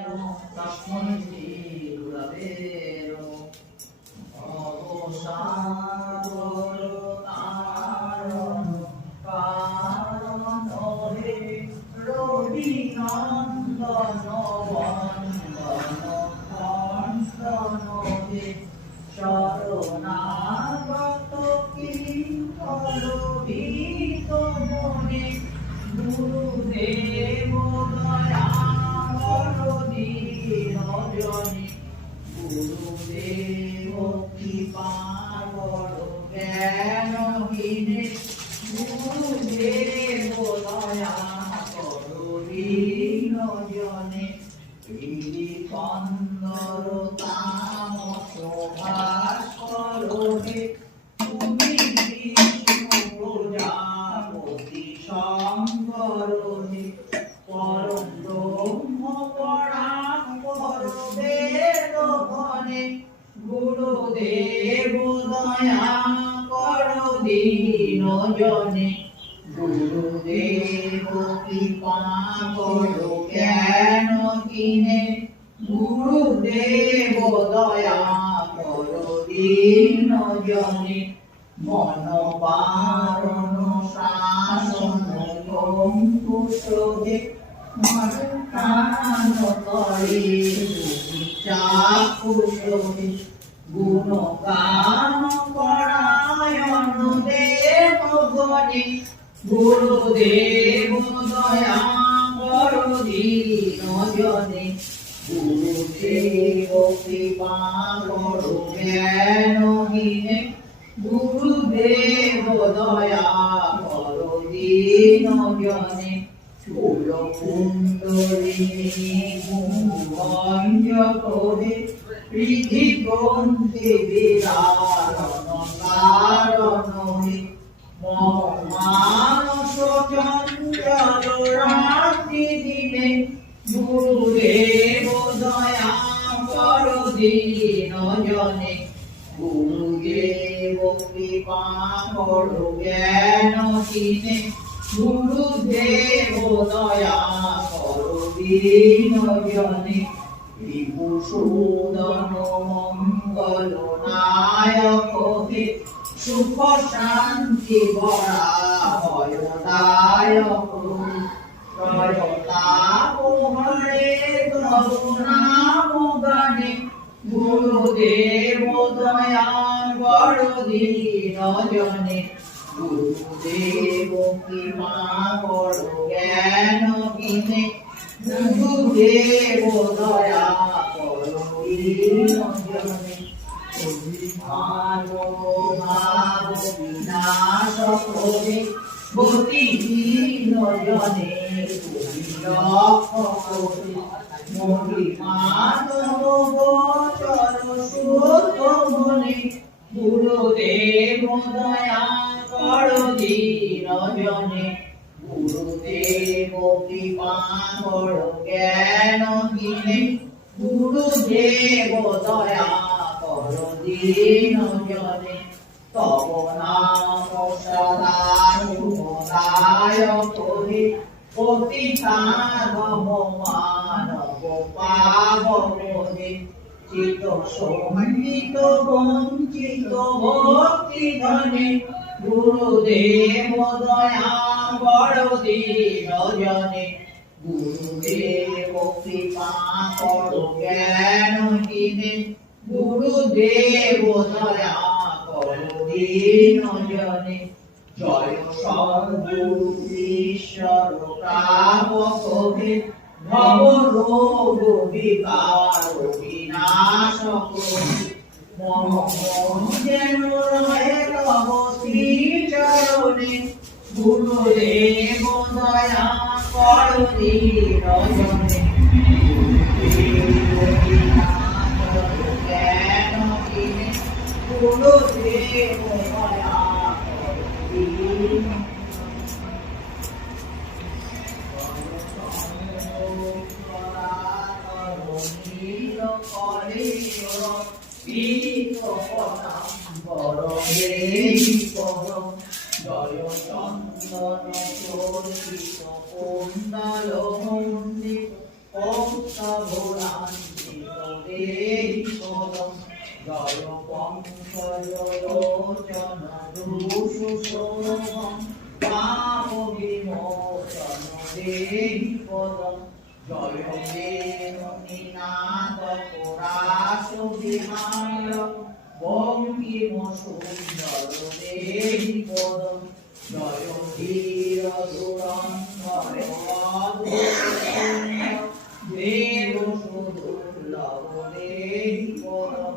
তস্मै শ্রী গুরবে নমঃ। অবসাদরতারণ কারণ হে রবিনন্দন বন্দন খণ্ডন হে শরণাগত কিঙ্কর ভীত মনে গুরুদেব দয়াময় দীনজনে গুরুদেব কৃপাকর জ্ঞানহীনে গুরুদেব দয়াকর দীনজনে কন্দর তামস ভাস্কর হে তুমি বিষ্ণু প্রজাপতি শঙ্কর হে পরম ব্রহ্ম পরাৎপর বেদ ঘনে গুরুদেব দয়া কর দীন জনে গুরুদেব কৃপা কর জ্ঞান কিনে গুরুদেব দয়া কর দীন জনে মন বারণ শাসন লঙ্কুশ হে মন করে চাক্ষুষ হে গুণ গান পরায়ণ দেব গণে গুরুদেব দয়া কর দীন জনে গুরুদেব কৃপা কর জ্ঞানহীনে গুরুদেব দয়া কর দীন জনে চূল কুণ্ডলিনী কুঞ্জ করে পৃথি গ্রন্থি বিদারণ কারণ হে মম মানস চঞ্চল রাত্রি দিনে গুরুদেব দয়া কর দীন জনে গুরুদেব কৃপা কর জ্ঞানহীনে গুরুদেব দয়া কর দীন জনে বিভূষণ মঙ্গল নায়ক হে সুখ শান্তি বরা ভয়দায়ক জয়তাপ হরে নাম গানে গুরুদেব দয়া কর দীন জনে গুরুদেব কৃপা কর জ্ঞানহীনে গুরুদেব দয়া কর দীন জনে অভিমান ভাব বিনাশ করে গতিহীন জনে করে মহিমান গোচর শুদ্ধ মনে গুরুদেব দয়া কর দীন জনে গুরুদেব কৃপা কর জ্ঞানহীনে গুরুদেব দয়া কর দীন জনে তব নাম সদা শুভদায়ক হে পতিতাগম মানব পাবক হে চিত সঙ্গীত বঞ্চিত ভক্তি ধনে গুরুদেব দয়া কর দীন জনে গুরুদেব কৃপা কর জ্ঞানহীনে গুরুদেব দয়া কর দীন জনে জয় সদ্গুরু ঈশ্বর প্রাপক হে ভব রোগ বিকার বিনাশক মম মন যেন রহে তব শ্রী চরণে গুরুদেব দয়া কর দীন জনে জ্ঞানহীনে গুরুদেব দয়া কর দীন জয় চন্দন চর্চিত কুণ্ডল মন্দির জয় পঙ্কজলোচন দুষুশোভম পাপ বিমোচন দেহি পদম জয় বেণুনাদ পরাশু বিহার বঙ্কিম সুন্দর দেহি পদম জয় ধীর দুরন্ধর দেব সুদুর্লভ দেহি পদম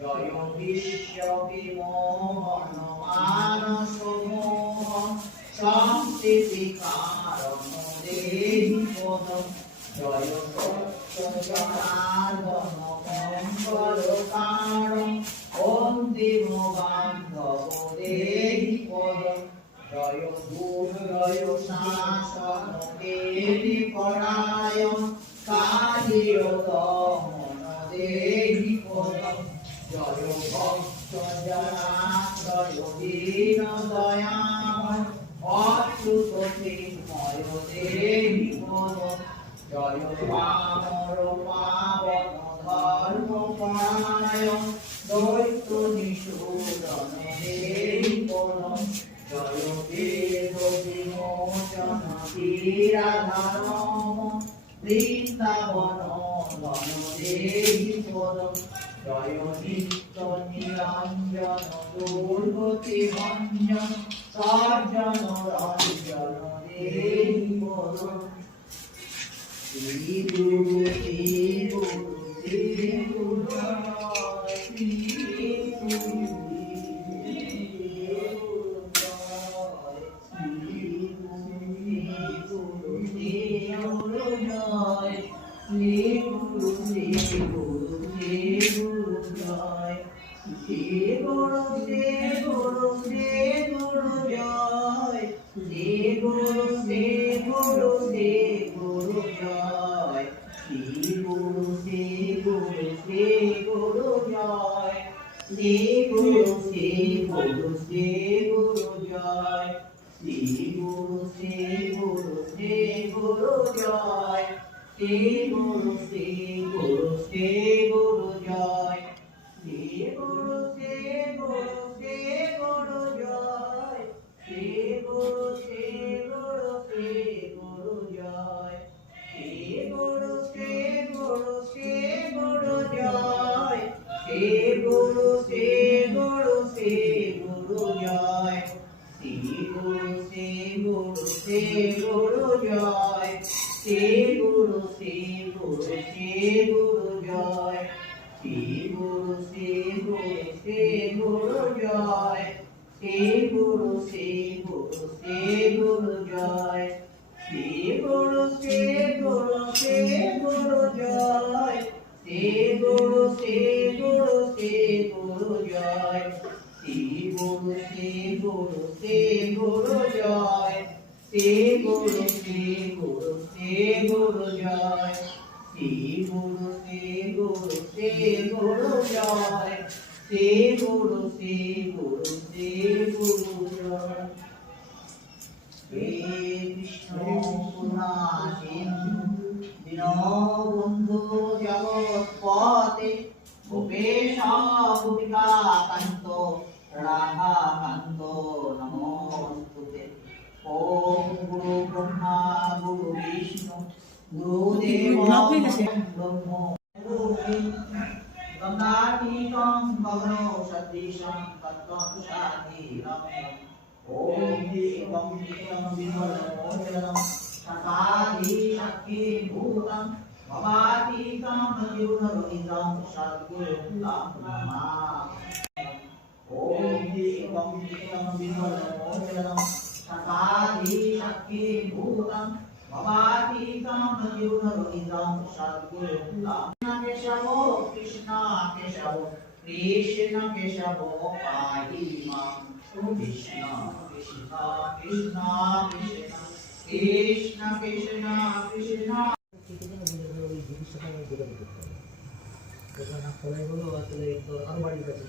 জয় বিশ্ব বিমোহন মানস মোহন সংস্থিতি কারণ দেহি পদম জয় সত্যজনার্দন মঙ্গল কারণ অন্তিম বান্ধব দেহি পদম জয় দুর্জয় শাসন দেহি পরায়ণ কালীয় দমন দেহি পদম জয় ভক্ত জনাশ্রয় দীন দয়াময় অচ্যুত চিন্ময় দেহি পদম জয় পামর পাবন ধর্ম পরায়ণ দৈত্য নিষূদন দেহি পদম জয় দেব বিমোচন তীরাধারম বৃন্দাবন বন দেহি পদম জয় নিত্য নিরঞ্জন দুর্গতি ভঞ্জন সজ্জন রঞ্জন দেহি পদম শ্রী গুরু শ্রী গুরু শ্রী গুরু শ্রী গুরু দীনবন্ধু জগৎপতে গোপেশ গোপিকাকান্ত রাধাকান্ত নমস্তুতে। ওম গুরু ব্রহ্মা গুরু বিষ্ণু গুরুদেব ব্রহ্ম গঙ্গাতীতং গগন সদৃশং তত্ত্বং শান্তিরম। ওম দীপং দীপং বিমলমোচনম সকাধি সাক্ষী ভূতম ভবাতীতং মయూরহিতং সদ্গুরুং নমামি। ওম দীপং দীপং বিমলমোচনম সকাধি সাক্ষী ভূতম ভবাতীতং মయూরহিতং সদ্গুরুং নমামি। কেশব কৃষ্ণ কেশব কৃষ্ণ কেশব পাহি মাম। কৃষ্ণ কৃষ্ণ কৃষ্ণ কৃষ্ণ কৃষ্ণ কৃষ্ণ কৃষ্ণ। আর বাড়ির কাছে